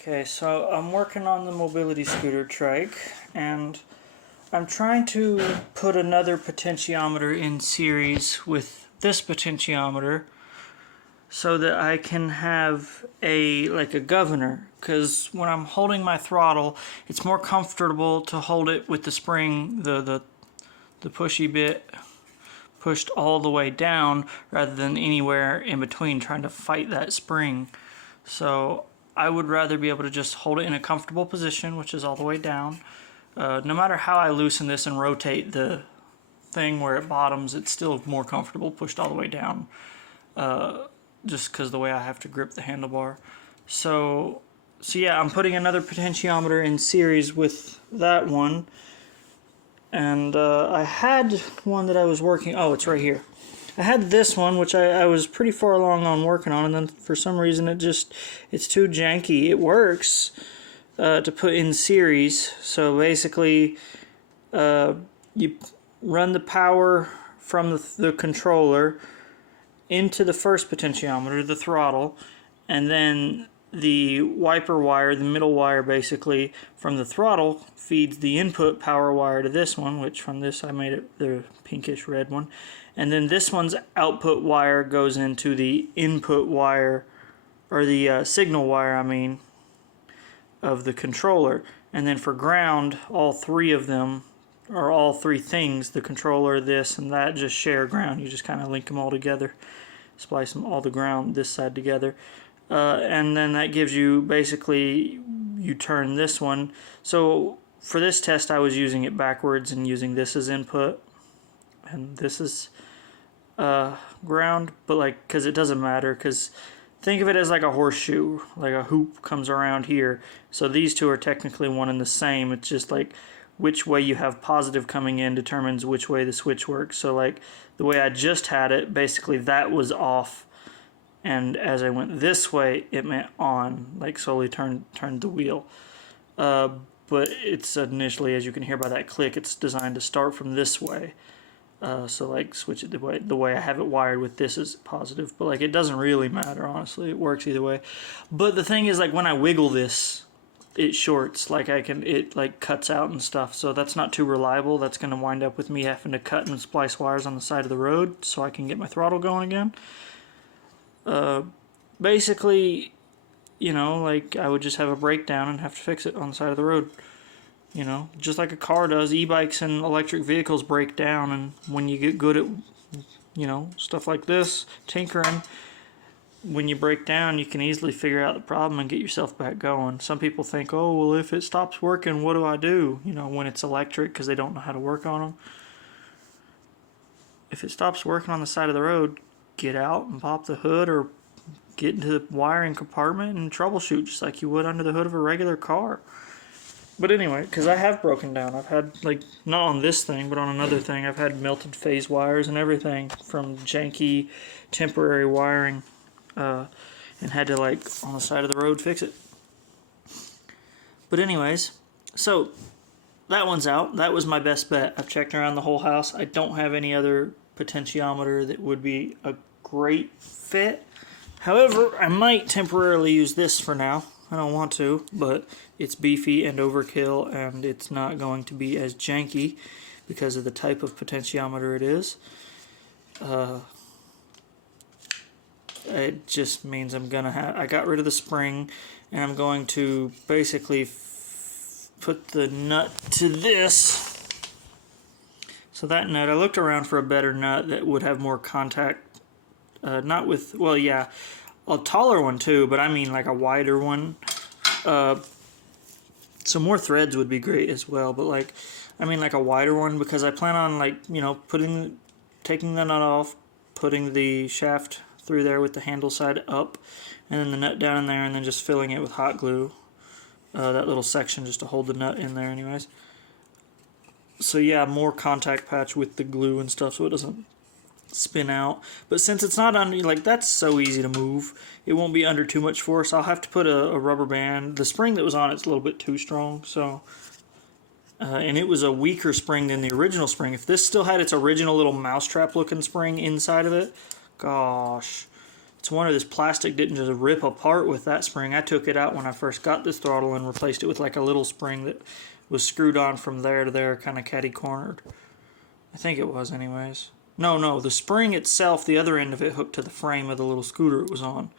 Okay, so I'm working on the mobility scooter trike, and I'm trying to put another potentiometer in series with this potentiometer so that I can have a governor, because when I'm holding my throttle, it's more comfortable to hold it with the spring, the pushy bit pushed all the way down rather than anywhere in between trying to fight that spring. So I would rather be able to just hold it in a comfortable position, which is all the way down. No matter how I loosen this and rotate the thing where it bottoms, it's still more comfortable pushed all the way down, just because the way I have to grip the handlebar. So yeah, I'm putting another potentiometer in series with that one. And I had one that I was working, oh, it's right here. I had this one, which I was pretty far along on working on, and then for some reason it's too janky. It works to put in series. So basically, you run the power from the controller into the first potentiometer, the throttle, and then the wiper wire, the middle wire basically, from the throttle feeds the input power wire to this one, which from this I made it the pinkish red one. And then this one's output wire goes into the input wire, or the signal wire, I mean, of the controller. And then for ground, all three of them, or all three things, the controller, this, and that, just share ground. You just kind of link them all together, splice them all the ground this side together. And then that gives you, basically, you turn this one. So for this test I was using it backwards and using this as input, and this is ground, but because it doesn't matter, because think of it as like a horseshoe, like a hoop comes around here. So these two are technically one and the same. It's just like which way you have positive coming in determines which way the switch works. So like the way I just had it, basically that was off, and as I went this way it meant on, like slowly turned the wheel. But it's initially, as you can hear by that click, it's designed to start from this way. So like switch it the way I have it wired with this is positive, but like it doesn't really matter, honestly. It works either way. But the thing is, like when I wiggle this, it shorts, it like cuts out and stuff, so that's not too reliable. That's going to wind up with me having to cut and splice wires on the side of the road so I can get my throttle going again. Basically, you know, like I would just have a breakdown and have to fix it on the side of the road. You know, just like a car does. E-bikes and electric vehicles break down, and when you get good at, you know, stuff like this, tinkering, when you break down, you can easily figure out the problem and get yourself back going. Some people think, oh, well, if it stops working, what do I do? You know, when it's electric, because they don't know how to work on them. If it stops working on the side of the road, get out and pop the hood, or get into the wiring compartment and troubleshoot just like you would under the hood of a regular car. But anyway, because I have broken down. I've had, like, not on this thing, but on another thing, I've had melted phase wires and everything from janky temporary wiring, and had to, like, on the side of the road fix it. But anyways, so that one's out. That was my best bet. I've checked around the whole house. I don't have any other potentiometer that would be a great fit. However, I might temporarily use this for now. I don't want to, but it's beefy and overkill, and it's not going to be as janky because of the type of potentiometer it is. It just means I got rid of the spring, and I'm going to basically put the nut to this. So that nut, I looked around for a better nut that would have more contact, not with, well, yeah, a taller one too, but I mean like a wider one. So more threads would be great as well, but like, I mean like a wider one, because I plan on, like, you know, taking the nut off, putting the shaft through there with the handle side up, and then the nut down in there, and then just filling it with hot glue, that little section just to hold the nut in there anyways. So yeah, more contact patch with the glue and stuff so it doesn't spin out. But since it's not under, like, that's so easy to move, it won't be under too much force. I'll have to put a rubber band. The spring that was on it's a little bit too strong, so and it was a weaker spring than the original spring. If this still had its original little mousetrap looking spring inside of it, gosh, it's It's a wonder this plastic didn't just rip apart with that spring. I took it out when I first got this throttle and replaced it with like a little spring that was screwed on from there to there, kind of catty-cornered. I think it was anyways. No, the spring itself, the other end of it hooked to the frame of the little scooter it was on.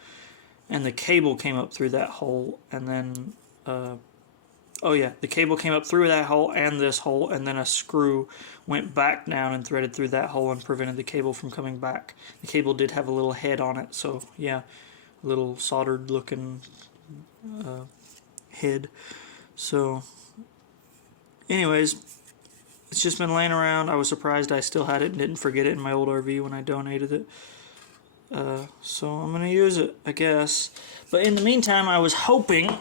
And the cable came up through that hole, and then, oh yeah, the cable came up through that hole and this hole, and then a screw went back down and threaded through that hole and prevented the cable from coming back. The cable did have a little head on it, so yeah, a little soldered looking head. So, anyways, it's just been laying around. I was surprised I still had it and didn't forget it in my old RV when I donated it. So I'm going to use it, I guess. But in the meantime, I was hoping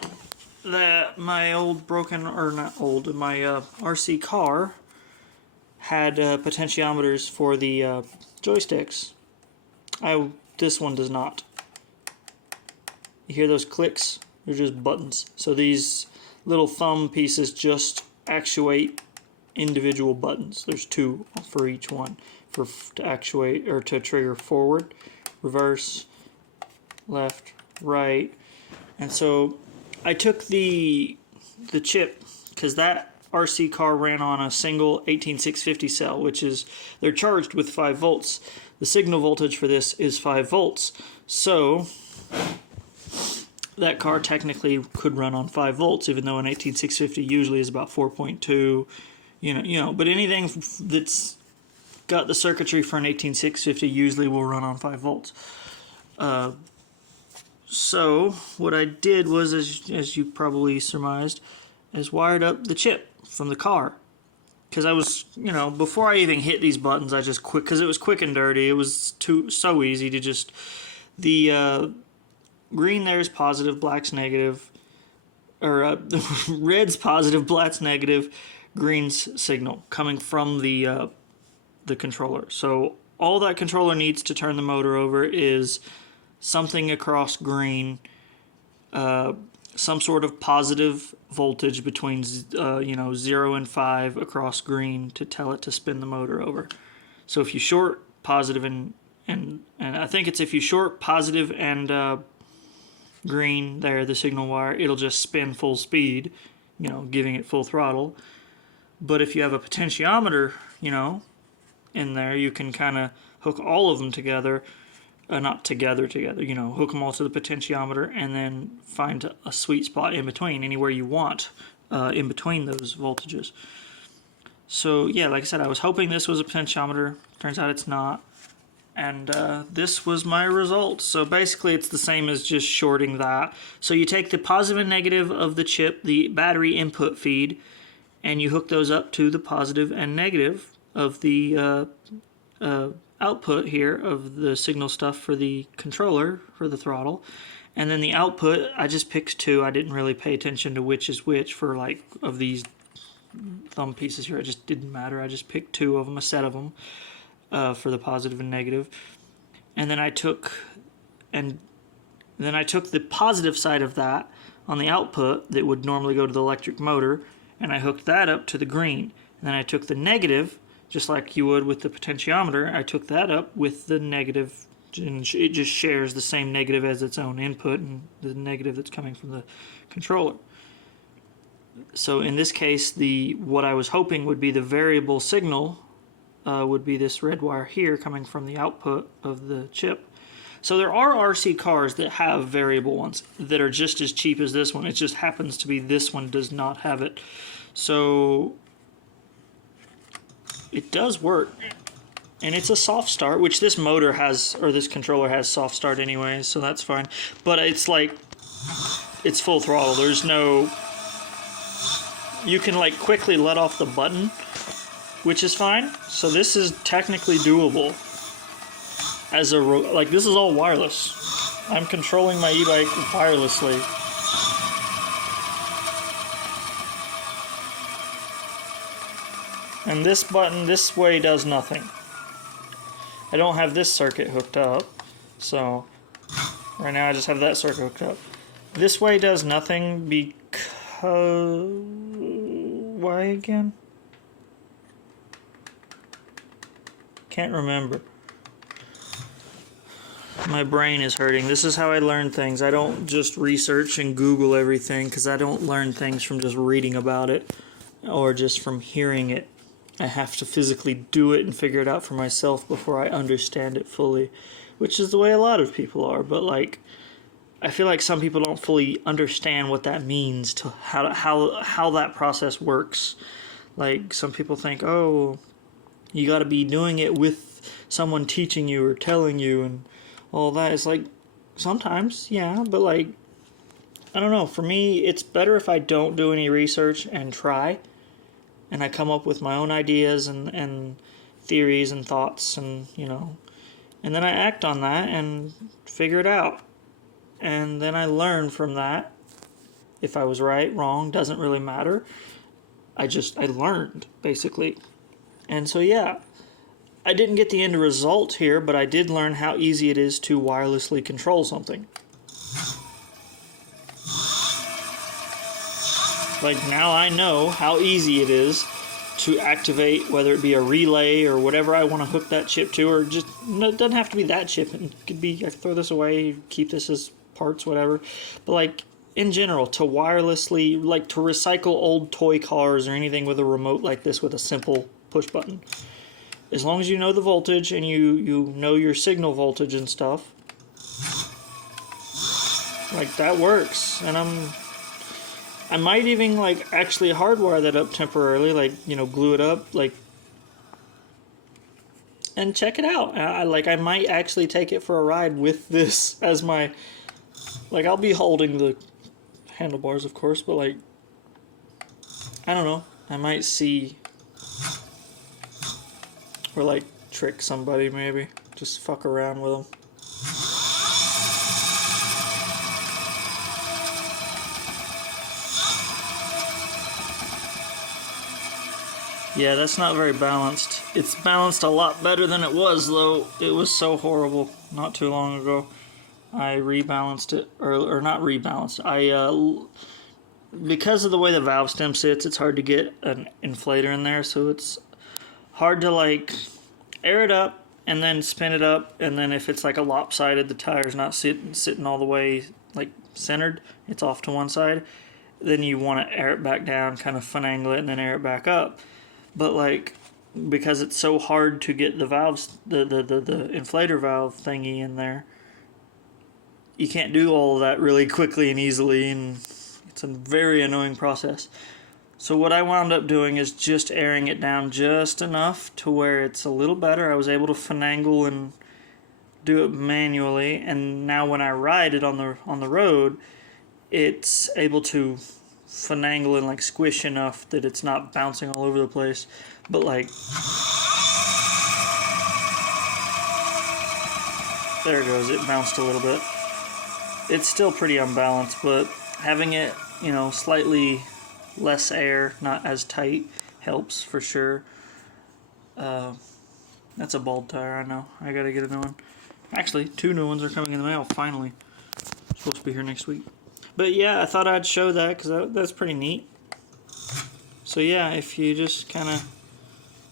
that my old broken, or not old, my RC car had potentiometers for the joysticks. This one does not. You hear those clicks? They're just buttons. So these little thumb pieces just actuate individual buttons. There's 2 for each one to actuate or to trigger forward, reverse, left, right. And so I took the chip, because that RC car ran on a single 18650 cell, which is, they're charged with 5 volts. The signal voltage for this is 5 volts. So that car technically could run on 5 volts, even though an 18650 usually is about 4.2. You know, but anything that's got the circuitry for an 18650 usually will run on 5 volts. So what I did was, as you probably surmised, is wired up the chip from the car. Because I was, before I even hit these buttons, I just because it was quick and dirty. It was so easy to just, the green there is positive, black's negative, or red's positive, black's negative, green's signal coming from the controller. So all that controller needs to turn the motor over is something across green, some sort of positive voltage between 0 and 5 across green to tell it to spin the motor over. So if you short positive and I think it's if you short positive and green there, the signal wire, it'll just spin full speed, giving it full throttle. But if you have a potentiometer, in there, you can kind of hook all of them together, not together, hook them all to the potentiometer and then find a sweet spot in between, anywhere you want, in between those voltages. So yeah, like I said, I was hoping this was a potentiometer. Turns out it's not. And this was my result. So basically it's the same as just shorting that. So you take the positive and negative of the chip, the battery input feed, and you hook those up to the positive and negative of the output here of the signal stuff for the controller, for the throttle. And then the output, I just picked 2. I didn't really pay attention to which is which for like of these thumb pieces here. It just didn't matter. I just picked 2 of them, a set of them, for the positive and negative. And then I took the positive side of that on the output that would normally go to the electric motor, and I hooked that up to the green. And then I took the negative, just like you would with the potentiometer, I took that up with the negative, and it just shares the same negative as its own input and the negative that's coming from the controller. So in this case, what I was hoping would be the variable signal would be this red wire here coming from the output of the chip. So there are RC cars that have variable ones that are just as cheap as this one. It just happens to be this one does not have it. So it does work. And it's a soft start, which this motor has, or this controller has soft start anyway, so that's fine. But it's like, it's full throttle. There's no, you can like quickly let off the button, which is fine. So this is technically doable. As a, like, this is all wireless. I'm controlling my e-bike wirelessly. And this button this way does nothing. I don't have this circuit hooked up, so right now I just have that circuit hooked up. This way does nothing because, why again? Can't remember. My brain is hurting. This is how I learn things. I don't just research and Google everything because I don't learn things from just reading about it or just from hearing it. I have to physically do it and figure it out for myself before I understand it fully, which is the way a lot of people are. But like, I feel like some people don't fully understand what that means, to how that process works. Like some people think, oh, you got to be doing it with someone teaching you or telling you and all that. It's like sometimes, yeah, but like I don't know. For me, it's better if I don't do any research and try, and I come up with my own ideas and theories and thoughts, and and then I act on that and figure it out, and then I learn from that. If I was right, wrong, doesn't really matter. I learned basically. And so, yeah, I didn't get the end result here, but I did learn how easy it is to wirelessly control something. Like, now I know how easy it is to activate, whether it be a relay or whatever I want to hook that chip to, or just, no, it doesn't have to be that chip. It could be, I could throw this away, keep this as parts, whatever. But, like, in general, to wirelessly, like, to recycle old toy cars or anything with a remote like this with a simple push button. As long as you know the voltage and you know your signal voltage and stuff, like, that works. And I might even, like, actually hardwire that up temporarily, like, glue it up, like, and check it out. I might actually take it for a ride with this as my, like, I'll be holding the handlebars, of course, but, like, I don't know, I might see, or, like, trick somebody, maybe, just fuck around with them. Yeah, that's not very balanced. It's balanced a lot better than it was, though. It was so horrible not too long ago. I rebalanced it, or not rebalanced. Because of the way the valve stem sits, it's hard to get an inflator in there, so it's hard to, like, air it up and then spin it up, and then if it's like a lopsided, the tire's not sitting all the way, like, centered, it's off to one side, then you want to air it back down, kind of finagle it, and then air it back up. But, like, because it's so hard to get the valves, the inflator valve thingy in there, you can't do all of that really quickly and easily, and it's a very annoying process. So what I wound up doing is just airing it down just enough to where it's a little better. I was able to finagle and do it manually, and now when I ride it on the road, it's able to finagle and, like, squish enough that it's not bouncing all over the place. But, like, there it goes, it bounced a little bit. It's still pretty unbalanced, but having it, slightly less air, not as tight, helps for sure. That's a bald tire, I know. I gotta get a new one. Actually, 2 new ones are coming in the mail, finally. Supposed to be here next week. But yeah, I thought I'd show that because that's pretty neat. So yeah, if you just kind of,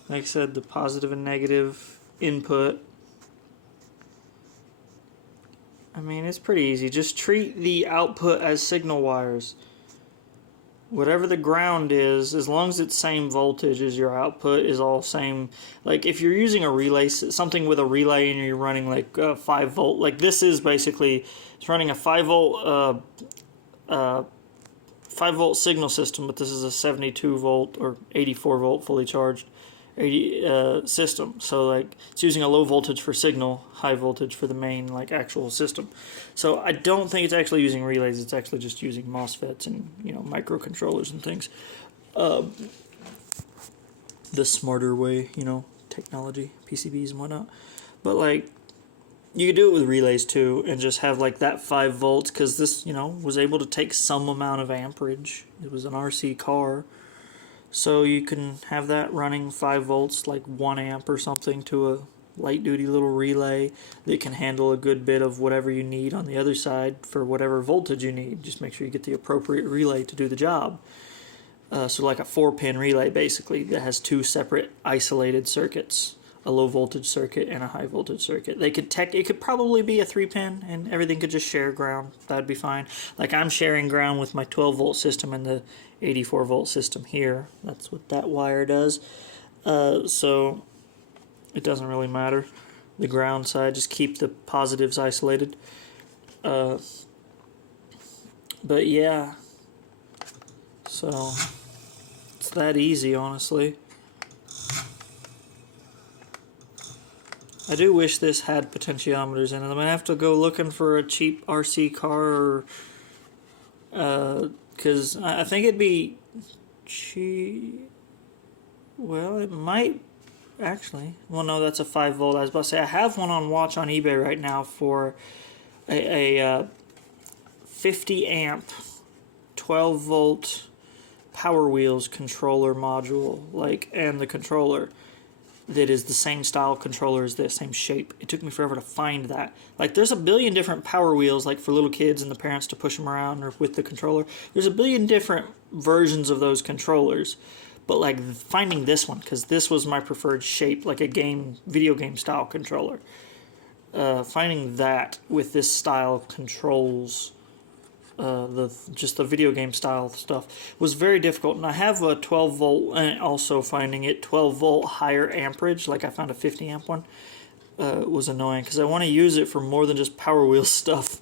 like I said, the positive and negative input, I mean, it's pretty easy. Just treat the output as signal wires. Whatever the ground is, as long as it's same voltage as your output, is all same. Like, if you're using a relay, something with a relay, and you're running, like, 5 volt, like this is basically, it's running a 5 volt 5 volt signal system, but this is a 72 volt or 84 volt fully charged system. So, like, it's using a low voltage for signal, high voltage for the main, like, actual system. So I don't think it's actually using relays. It's actually just using MOSFETs and, microcontrollers and things. The smarter way, technology, PCBs and whatnot. But, like, you could do it with relays too, and just have, like, that 5 volts, because this, was able to take some amount of amperage. It was an RC car. So you can have that running 5 volts, like 1 amp or something, to a light-duty little relay that can handle a good bit of whatever you need on the other side for whatever voltage you need. Just make sure you get the appropriate relay to do the job. So like a 4-pin relay, basically, that has 2 separate isolated circuits a low voltage circuit and a high voltage circuit. It could probably be a 3-pin and everything could just share ground. That'd be fine. Like I'm sharing ground with my 12 volt system and the 84 volt system here. That's what that wire does. So it doesn't really matter. The ground side, just keep the positives isolated. But yeah, so it's that easy, honestly. I do wish this had potentiometers in it. I'm gonna have to go looking for a cheap RC car, or because I think it'd be cheap. Well, it might actually. Well, no, that's a 5 volt. I was about to say I have one on watch on eBay right now for a 50 amp 12 volt Power Wheels controller module, and the controller that is the same style controller as this, same shape. It took me forever to find that. Like, there's a billion different Power Wheels, like for little kids and the parents to push them around or with the controller. There's a billion different versions of those controllers. But like finding this one, because this was my preferred shape, like a video game style controller. Finding that with this style controls, just the video game style stuff was very difficult. And I have a 12 volt, and also finding it 12 volt higher amperage, like I found a 50 amp one, was annoying because I want to use it for more than just Power Wheel stuff.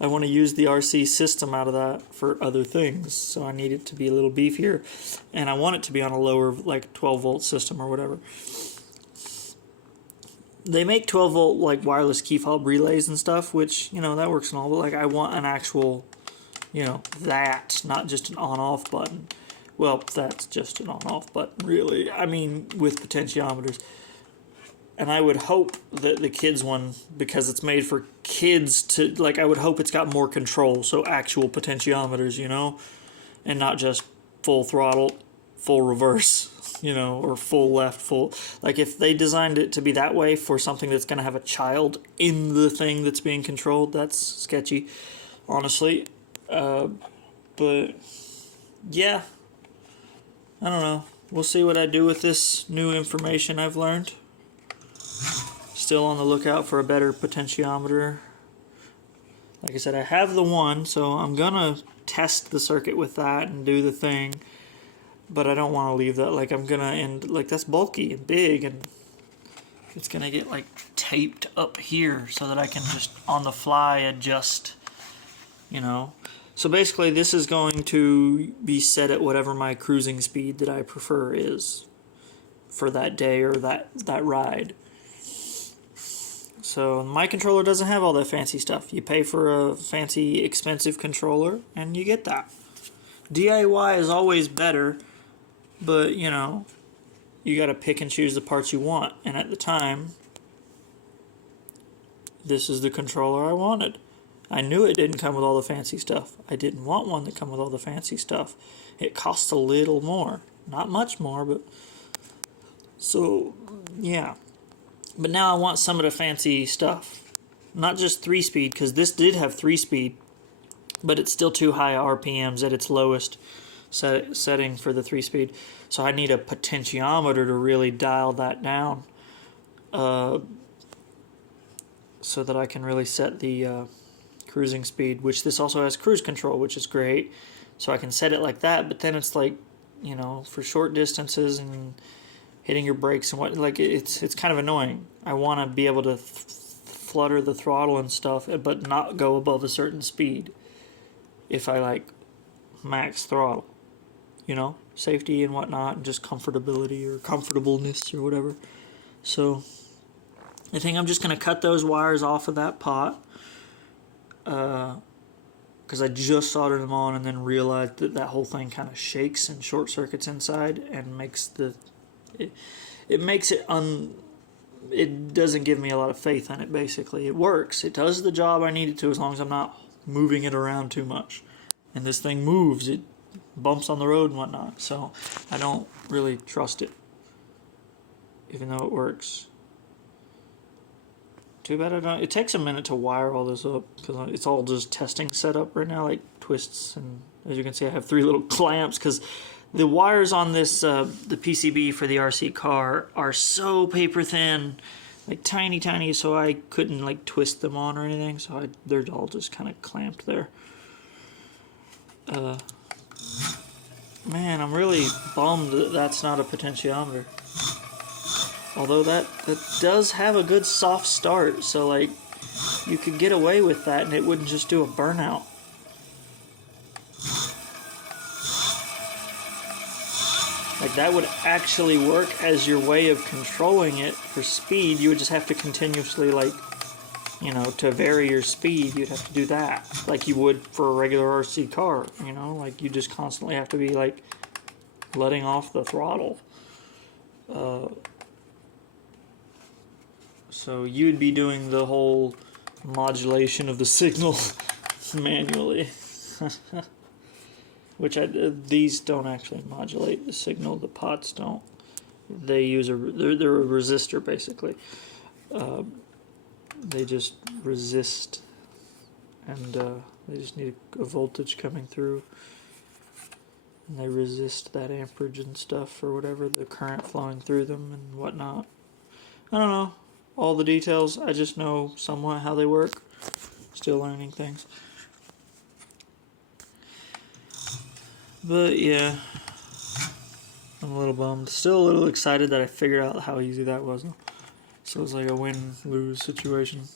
I want to use the RC system out of that for other things, so I need it to be a little beefier, and I want it to be on a lower, like 12 volt system or whatever. They make 12 volt like wireless key fob relays and stuff, which, that works and all, but like I want an actual, that, not just an on-off button. Well, that's just an on-off button, really. I mean, with potentiometers. And I would hope that the kids one, because it's made for kids to, I would hope it's got more control, so actual potentiometers, and not just full throttle, full reverse, or full left, full. Like, if they designed it to be that way for something that's going to have a child in the thing that's being controlled, that's sketchy, honestly. But, yeah, I don't know. We'll see what I do with this new information I've learned. Still on the lookout for a better potentiometer. Like I said, I have the one, so I'm gonna test the circuit with that and do the thing, but I don't want to leave that. I'm gonna end, that's bulky and big, and it's gonna get taped up here so that I can just on the fly adjust, So basically this is going to be set at whatever my cruising speed that I prefer is for that day or that ride. So my controller doesn't have all that fancy stuff. You pay for a fancy, expensive controller, and you get that. DIY is always better, but, you got to pick and choose the parts you want. And at the time, this is the controller I wanted. I knew it didn't come with all the fancy stuff. I didn't want one that come with all the fancy stuff. It costs a little more. Not much more, but... So, yeah. But now I want some of the fancy stuff. Not just 3-speed, because this did have 3-speed, but it's still too high RPMs at its lowest setting for the 3-speed. So I need a potentiometer to really dial that down, so that I can really set the cruising speed, which this also has cruise control, which is great. So I can set it like that, but then it's for short distances and hitting your brakes and it's kind of annoying. I want to be able to flutter the throttle and stuff, but not go above a certain speed if I max throttle, safety and whatnot, and just comfortability or comfortableness or whatever. So I think I'm just going to cut those wires off of that pot, because I just soldered them on and then realized that whole thing kind of shakes and short circuits inside and makes it makes it it doesn't give me a lot of faith in it. Basically, it works. It does the job I need it to, as long as I'm not moving it around too much. And this thing moves. It bumps on the road and whatnot. So I don't really trust it, even though it works. Too bad I don't. It takes a minute to wire all this up because it's all just testing setup right now, like twists. And as you can see, I have 3 little clamps because The wires on this, the PCB for the RC car are so paper thin, like tiny, so I couldn't like twist them on or anything, so they're all just kind of clamped there. Man, I'm really bummed that that's not a potentiometer. Although that does have a good soft start, so like you could get away with that and it wouldn't just do a burnout. Like that would actually work as your way of controlling it for speed. You would just have to continuously, like, you know, to vary your speed, you'd have to do that like you would for a regular RC car, you know, like you just constantly have to be like letting off the throttle. So you'd be doing the whole modulation of the signal manually. Which these don't actually modulate the signal. The pots don't. They use they're a resistor basically. They just resist, and they just need a voltage coming through, and they resist that amperage and stuff or whatever, the current flowing through them and whatnot. I don't know all the details. I just know somewhat how they work. Still learning things. But yeah, I'm a little bummed. Still a little excited that I figured out how easy that was. So it was like a win-lose situation.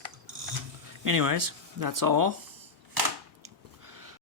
Anyways, that's all.